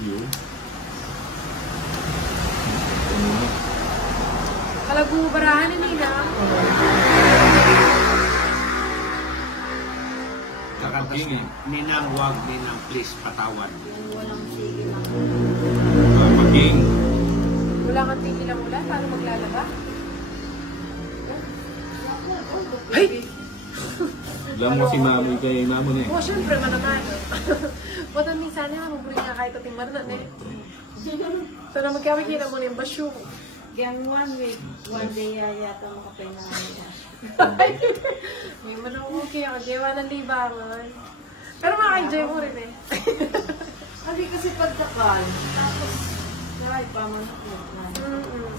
Yun. Kalagubarahan ni Nina. Kakantas ni Ninang, wag Ninang, please, patawan. Walang sige lang. Maging. Wala kang tigil ang ulan. Paano maglalaba? Ay! Alam mo si Mami kay Namo na eh. Oo, syempre naman. Ba't ang minsan niya, magbuli nga kahit ating marunat eh. So na magkawikina mo yung basyo. Gang 1 week, 1 day yata makapahinga niya. Hindi mo na okay ako. Diwa ng libangan. Pero maka-enjoy mo rin eh. Kasi kasi pagkakal, tapos ay pamanok na. Mm-mm.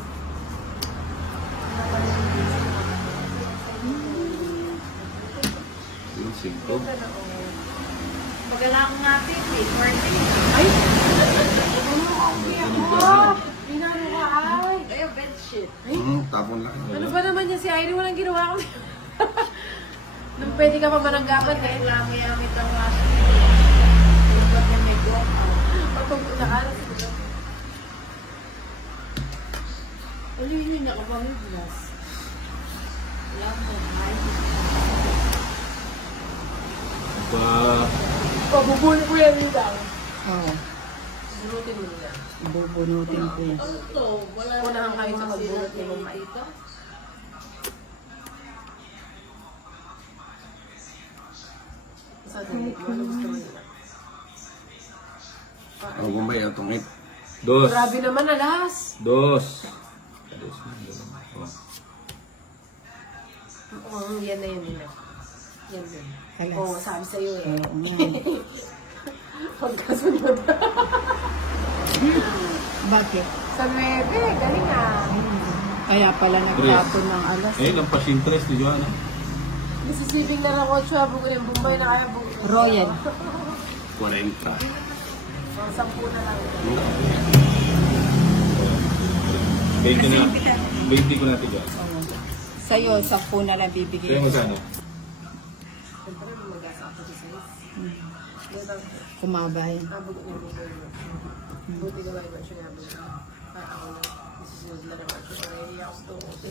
Yung singko. Ganda na oh. Magalang natin, eh, morning. Ay! Oh! Binano ka ay! Ay, bedsheet. Tapon lang. Ano ba naman yan si Irene? Walang ginawa ko. Nung pwede ka pa mananggapan eh. Yami-yami ito nga siya. Ba't niya may go out? Pagpunta ka na siguro. Ulihin niya ka pa may glass. Wala mo, ay. Ba, Pabubunin ko yan rin daw. Oo. Bunutin mo yan. Bubunutin ko yan. Ano to? Wala Unahan kayo sa mga pagbunot sila ni Mama. dito. Sa dinig mo, ano gusto mo nila? Huwag mo ba yung tungit? dos. Grabe naman, alas. Dos. Oo, yan na yan nila. Yan din. Alas. Oo, sabi sa'yo eh. Oo nga. Pagkasunod. Bakit? Sa 9, galing ah. Kaya pala nagtapon ng alas. Eh, ang pasintres ni Joanna. Nasisibing na ng 8, buko ng Bombay na kaya buko. Royal. 40. Ang 10 na lang. 20 na. 20 ko natin dyan. Oo. Sa'yo, 10 na lang Sa'yo bibigyan. magkano? Siyempre, mag-asa ako sa size. Kumabay. Abog niya buko yun. Buti ka lang naman siya nabog. Ay, ako na. Nasusunod na naman siya. Naiiyak ako ito.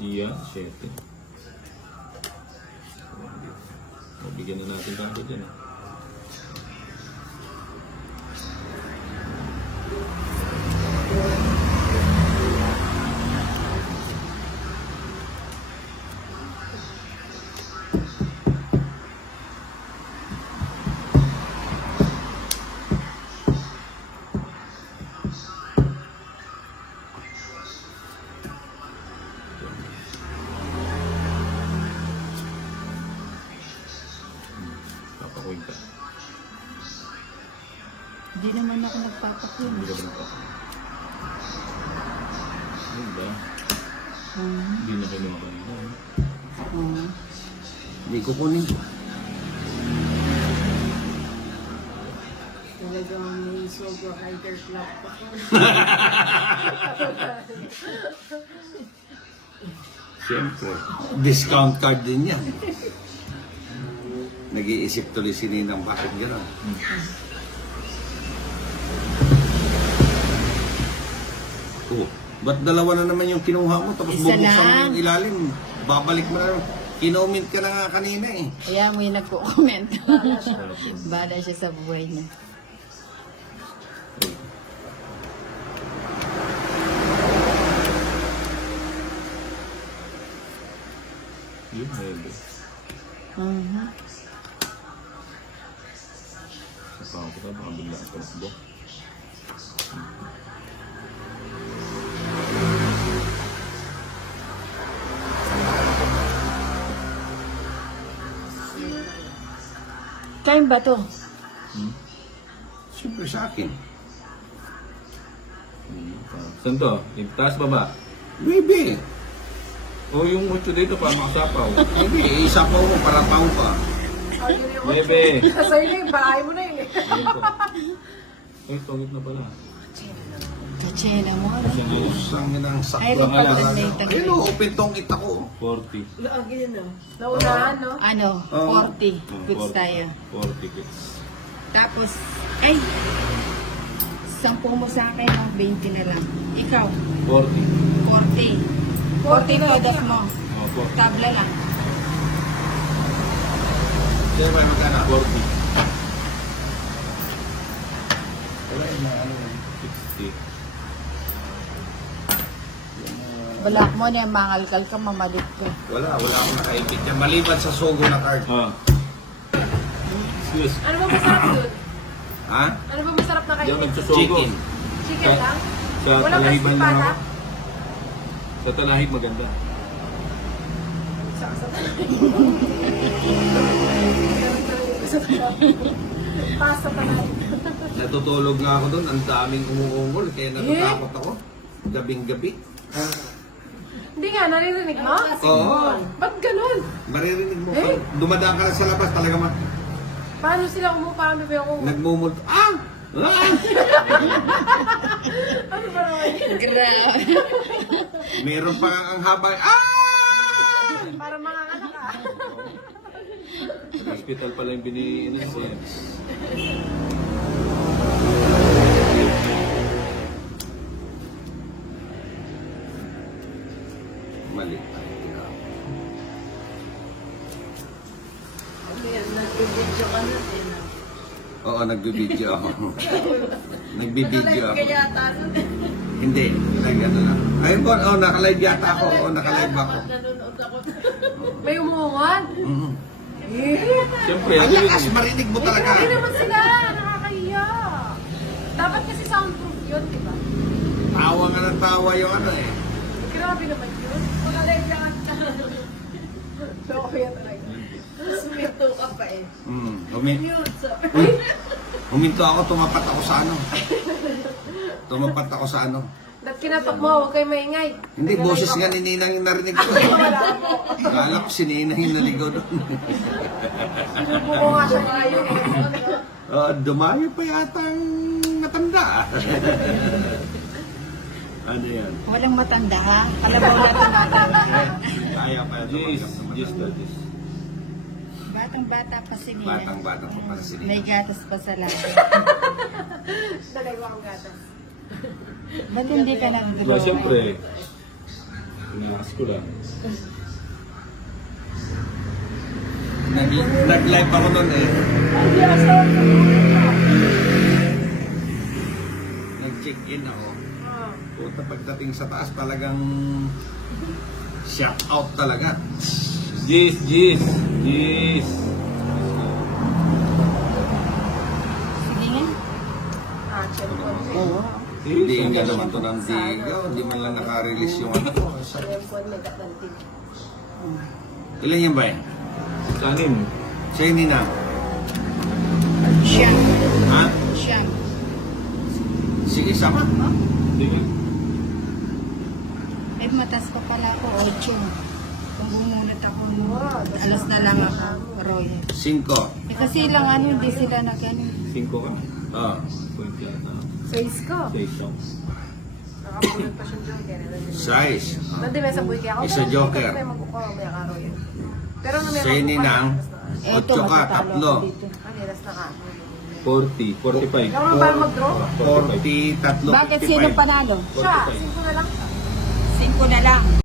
Iya, 7. O, bigyan na natin kagad yan. Papakwenta. Hindi naman ako nagpapakin. Hindi ka ba nagpapakwenta? Ano ba? Hindi na kinuha kanina. Oo. Hindi ko kunin. Talagang may sobrang hiker club pa. Siyempre. Discount card din yan. Nag-iisip tuloy si Ninang bakit gano'n. Oh, ba't dalawa na naman yung kinuha mo tapos Isa bubuksan mo lang. yung ilalim. Babalik mo na. Kinoment ka na nga kanina eh. Kaya mo yung nagko-comment. Bala siya sa buhay niya. Yun, 9. Mhm. Sa pangko ka, baka bigla ang tumakbo. Kain ba to? Siyempre sa akin. Saan to? Taas baba? Baby. O yung 8 dito pa, makasapaw. Baby, isa pa mo para pao pa. Ayun yung Bebe. Sa'yo na yung bahay mo na yun eh. Ayun po. Ay, tawid na pala. Kachena mo. ano? Kasi ngayon, Pusang ng Ay, sakto. pala Ayun, na ito. ayun o, open tong kita ko. 40. Lagi na. Naunahan, no? Ano, Oo. 40. Quits tayo. 40 quits. Tapos, ay, 10 mo sa akin, 20 na lang. Ikaw, 40. 40. 40 todas mo. Oh, 40. Tabla lang. Kaya ba magkano? 40. Wala yun na ano. 60. Balak mo na, mangalkal ka, mamalit ka. Wala akong nakaipit yan. Maliban sa Sogo na card. Ah. Excuse. Ano ba masarap dun? Ha? Ano ba masarap na Diyan kainin? nagsusugo. Chicken. Chicken lang? Sa Walang Talahiban lang pasta? ako. Sa Talahib maganda. Pasta pa natin. Natutulog nga ako doon. Ang daming umuungol. Kaya natatakot ako. Gabing-gabi. Hindi nga, naririnig mo? Oo. Ba't ganun? Maririnig mo. Eh? Pag dumadaan ka sa labas, talaga Paano sila kumupami ba ako? nagmumult. Ah! Ah! Ano ba naman yun? Grabe. Meron pa ang habay. Ah! Para mga anak ka. Sa hospital pala yung biniinan siya. Mali. Nag-video ka na din. Oo, nagbibideo ako. Nagbibideo ako. Kaya tanong. Hindi, nag-ano lang. Ayun po, oh, nakalive yata ako. Oh, nakalive ako. Nanonood ako. May umuungan? Mm. Siyempre, Ang ako yun. lakas, marinig mo talaga. Hindi naman sila. Nakakahiya. Dapat kasi soundproof yun, di ba? Tawa nga ng tawa yung ano eh. Grabe naman yun. Pag-alive yan. So, kaya talaga. Suminto ka pa eh. Mute. Huminto ako, tumapat ako sa ano. Tumapat ako sa ano. Dapat kinatok mo, huwag kayo maingay. Hindi, boses nga ni Ninang yung narinig ko. Akala ko si Ninang yung naligaw doon. Sinubo ko nga siya ngayon. Dumami pa yata ang matanda. Ano yan? Walang matanda ha. Kalabaw na tumatanda. Kaya pa Jis, yan. Jis na Jis. Batang-bata pa si Nia. Batang-bata pa pala si Nia. May gatas pa sa labi. Dalawa ang gatas. Ba't hindi ka Diba, nag-draw? siyempre, pinakas ko lang. Nag-live ako noon eh. Nag-check-in ako. Puta, pagdating sa taas talagang shout out talaga. Jis, Jis, Jis. Sige nga. Action po. Oo. Hindi nga naman to ng digaw. Hindi man lang naka-release yung ano. Ayan po, may katantig. Ilan yan ba yan? Kanin. Sa'yo, Nina? Siyam. Ha? Siyam. Sige, sama. Hindi nga. Eh, matas pa pala ako. 8. Kung bumunot ako, alas na lang ako. Roy. 5. Eh, kasi lang ano, hindi sila nag-ano. 5 ka. Oh. Point yata. 6 ko. 6 ka. Nakapulot pa siyang joker. 6. Nandun may sa buhay kaya ako. Isa joker. May magkukuha, may akaro yun. Pero nung may Sa'yo, Ninang? Eto, 8 ka, matatalo 3. ako dito. Manilas na ka. 40, 45. Ikaw naman ba mag-draw? 40, 3, Bakit sino 55. panalo? Siya, 5 na lang. 5 na lang.